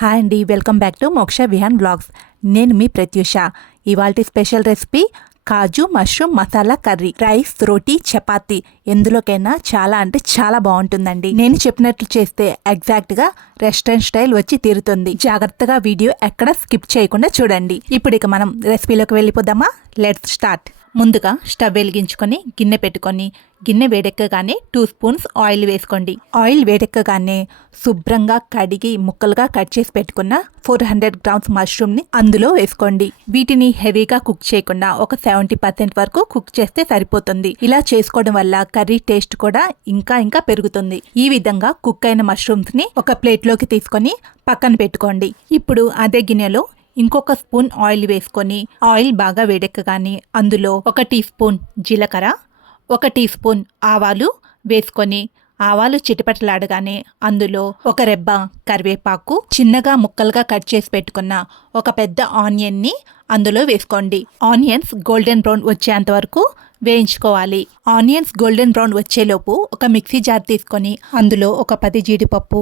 Hi అండి welcome back to మోక్ష Vihaan blogs. నేను మీ ప్రత్యూష. ఇవాళ special recipe kaju mushroom masala curry rice roti chapati. ఎందులోకైనా చాలా అంటే చాలా బాగుంటుందండి. నేను చెప్పినట్లు చేస్తే ఎగ్జాక్ట్గా రెస్టారెంట్ స్టైల్ వచ్చి తీరుతుంది. జాగ్రత్తగా వీడియో ఎక్కడ స్కిప్ చేయకుండా చూడండి. ఇప్పుడు ఇక మనం రెసిపీలోకి వెళ్ళిపోదామా? Let's start. ముందుగా స్టవ్ వెలిగించుకొని గిన్నె పెట్టుకొని గిన్నె వేడెక్కగానే టూ స్పూన్స్ ఆయిల్ వేసుకోండి. ఆయిల్ వేడెక్కగానే శుభ్రంగా కడిగి ముక్కలుగా కట్ చేసి పెట్టుకున్న ఫోర్ హండ్రెడ్ గ్రామ్స్ మష్రూమ్ని అందులో వేసుకోండి. వీటిని హెవీగా కుక్ చేయకుండా ఒక సెవెంటీ పర్సెంట్ వరకు కుక్ చేస్తే సరిపోతుంది. ఇలా చేసుకోవడం వల్ల కర్రీ టేస్ట్ కూడా ఇంకా ఇంకా పెరుగుతుంది. ఈ విధంగా కుక్ అయిన మష్రూమ్స్ని ఒక ప్లేట్లోకి తీసుకొని పక్కన పెట్టుకోండి. ఇప్పుడు అదే గిన్నెలో ఇంకొక స్పూన్ ఆయిల్ వేసుకొని ఆయిల్ బాగా వేడెక్కగానే అందులో ఒక టీ స్పూన్ జీలకర్ర ఒక టీ స్పూన్ ఆవాలు వేసుకొని ఆవాలు చిటిపటలాడగానే అందులో ఒక రెబ్బ కరివేపాకు చిన్నగా ముక్కలుగా కట్ చేసి పెట్టుకున్న ఒక పెద్ద ఆనియన్ని అందులో వేసుకోండి. ఆనియన్స్ గోల్డెన్ బ్రౌన్ వచ్చేంత వరకు వేయించుకోవాలి. ఆనియన్స్ గోల్డెన్ బ్రౌన్ వచ్చేలోపు ఒక మిక్సీ జార్ తీసుకొని అందులో ఒక పది జీడిపప్పు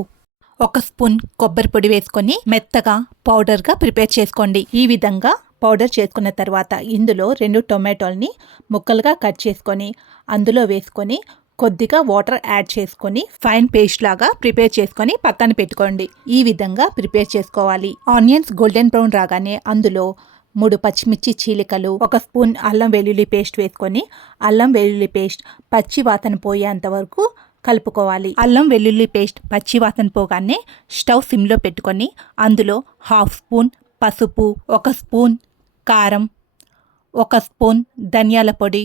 ఒక స్పూన్ కొబ్బరి పొడి వేసుకొని మెత్తగా పౌడర్గా ప్రిపేర్ చేసుకోండి. ఈ విధంగా పౌడర్ చేసుకున్న తర్వాత ఇందులో రెండు టొమాటోల్ని ముక్కలుగా కట్ చేసుకొని అందులో వేసుకొని కొద్దిగా వాటర్ యాడ్ చేసుకొని ఫైన్ పేస్ట్ లాగా ప్రిపేర్ చేసుకొని పక్కన పెట్టుకోండి. ఈ విధంగా ప్రిపేర్ చేసుకోవాలి. ఆనియన్స్ గోల్డెన్ బ్రౌన్ రాగానే అందులో మూడు పచ్చిమిర్చి చీలికలు ఒక స్పూన్ అల్లం వెల్లుల్లి పేస్ట్ వేసుకొని అల్లం వెల్లుల్లి పేస్ట్ పచ్చి వాసన పోయేంత వరకు కలుపుకోవాలి. అల్లం వెల్లుల్లి పేస్ట్ పచ్చివాసన పోగానే స్టవ్ సిమ్లో పెట్టుకొని అందులో హాఫ్ స్పూన్ పసుపు ఒక స్పూన్ కారం ఒక స్పూన్ ధనియాల పొడి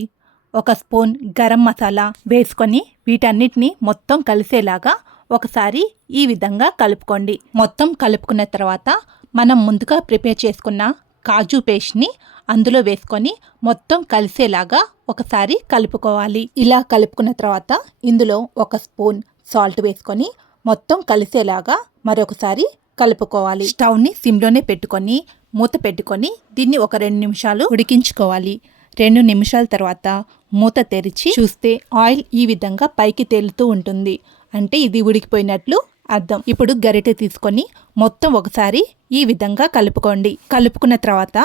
ఒక స్పూన్ గరం మసాలా వేసుకొని వీటన్నిటిని మొత్తం కలిసేలాగా ఒకసారి ఈ విధంగా కలుపుకోండి. మొత్తం కలుపుకున్న తర్వాత మనం ముందుగా ప్రిపేర్ చేసుకున్న కాజు పేస్ట్ని అందులో వేసుకొని మొత్తం కలిసేలాగా ఒకసారి కలుపుకోవాలి. ఇలా కలుపుకున్న తర్వాత ఇందులో ఒక స్పూన్ సాల్ట్ వేసుకొని మొత్తం కలిసేలాగా మరొకసారి కలుపుకోవాలి. స్టవ్ని సిమ్లోనే పెట్టుకొని మూత పెట్టుకొని దీన్ని ఒక రెండు నిమిషాలు ఉడికించుకోవాలి. రెండు నిమిషాల తర్వాత మూత తెరిచి చూస్తే ఆయిల్ ఈ విధంగా పైకి తేలుతూ ఉంటుంది. అంటే ఇది ఉడికిపోయినట్లు అర్థం. ఇప్పుడు గరిటె తీసుకొని మొత్తం ఒకసారి ఈ విధంగా కలుపుకోండి. కలుపుకున్న తర్వాత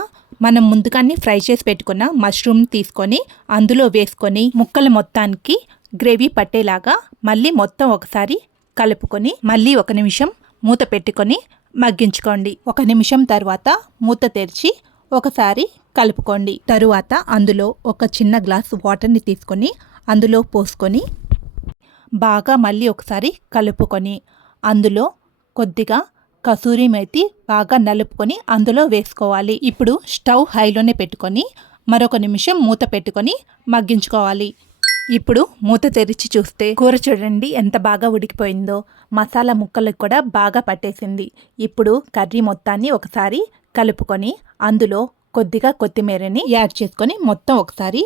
మనం ముందుగానే ఫ్రై చేసి పెట్టుకున్న మష్రూమ్ తీసుకొని అందులో వేసుకొని ముక్కల మొత్తానికి గ్రేవీ పట్టేలాగా మళ్ళీ మొత్తం ఒకసారి కలుపుకొని మళ్ళీ ఒక నిమిషం మూత పెట్టుకొని మగ్గించుకోండి. ఒక నిమిషం తర్వాత మూత తెరిచి ఒకసారి కలుపుకోండి. తరువాత అందులో ఒక చిన్న గ్లాస్ వాటర్ని తీసుకొని అందులో పోసుకొని బాగా మళ్ళీ ఒకసారి కలుపుకొని అందులో కొద్దిగా కసూరి మేతి బాగా నలుపుకొని అందులో వేసుకోవాలి. ఇప్పుడు స్టవ్ హైలోనే పెట్టుకొని మరొక నిమిషం మూత పెట్టుకొని మగ్గించుకోవాలి. ఇప్పుడు మూత తెరిచి చూస్తే కూర చూడండి ఎంత బాగా ఉడికిపోయిందో. మసాలా ముక్కలకు కూడా బాగా పట్టేసింది. ఇప్పుడు కర్రీ మొత్తాన్ని ఒకసారి కలుపుకొని అందులో కొద్దిగా కొత్తిమీరని యాడ్ చేసుకొని మొత్తం ఒకసారి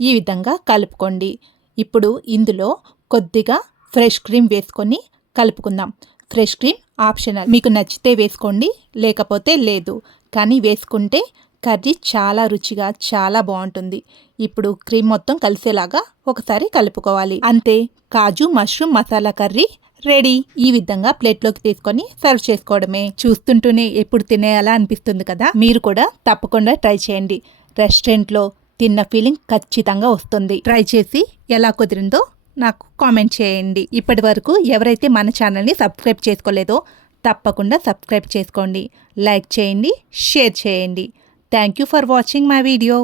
ఈ విధంగా కలుపుకోండి. ఇప్పుడు ఇందులో కొద్దిగా ఫ్రెష్ క్రీమ్ వేసుకొని కలుపుకుందాం. Fresh cream optional. మీకు నచ్చితే వేసుకోండి లేకపోతే లేదు. కానీ వేసుకుంటే కర్రీ చాలా రుచిగా చాలా బాగుంటుంది. ఇప్పుడు క్రీమ్ మొత్తం కలిసేలాగా ఒకసారి కలుపుకోవాలి. అంతే kaju mushroom masala curry ready. ఈ విధంగా ప్లేట్లోకి తీసుకొని సర్వ్ చేసుకోవడమే. చూస్తుంటూనే ఎప్పుడు తినేయాలా అనిపిస్తుంది కదా? మీరు కూడా తప్పకుండా ట్రై చేయండి. రెస్టారెంట్లో తిన్న ఫీలింగ్ ఖచ్చితంగా వస్తుంది. ట్రై చేసి ఎలా కుదిరిందో నాకు కామెంట్ చేయండి. ఇప్పటి వరకు ఎవరైతే మన ఛానల్ని సబ్స్క్రైబ్ చేసుకోలేదో తప్పకుండా సబ్స్క్రైబ్ చేసుకోండి. లైక్ చేయండి షేర్ చేయండి. Thank you for watching my video.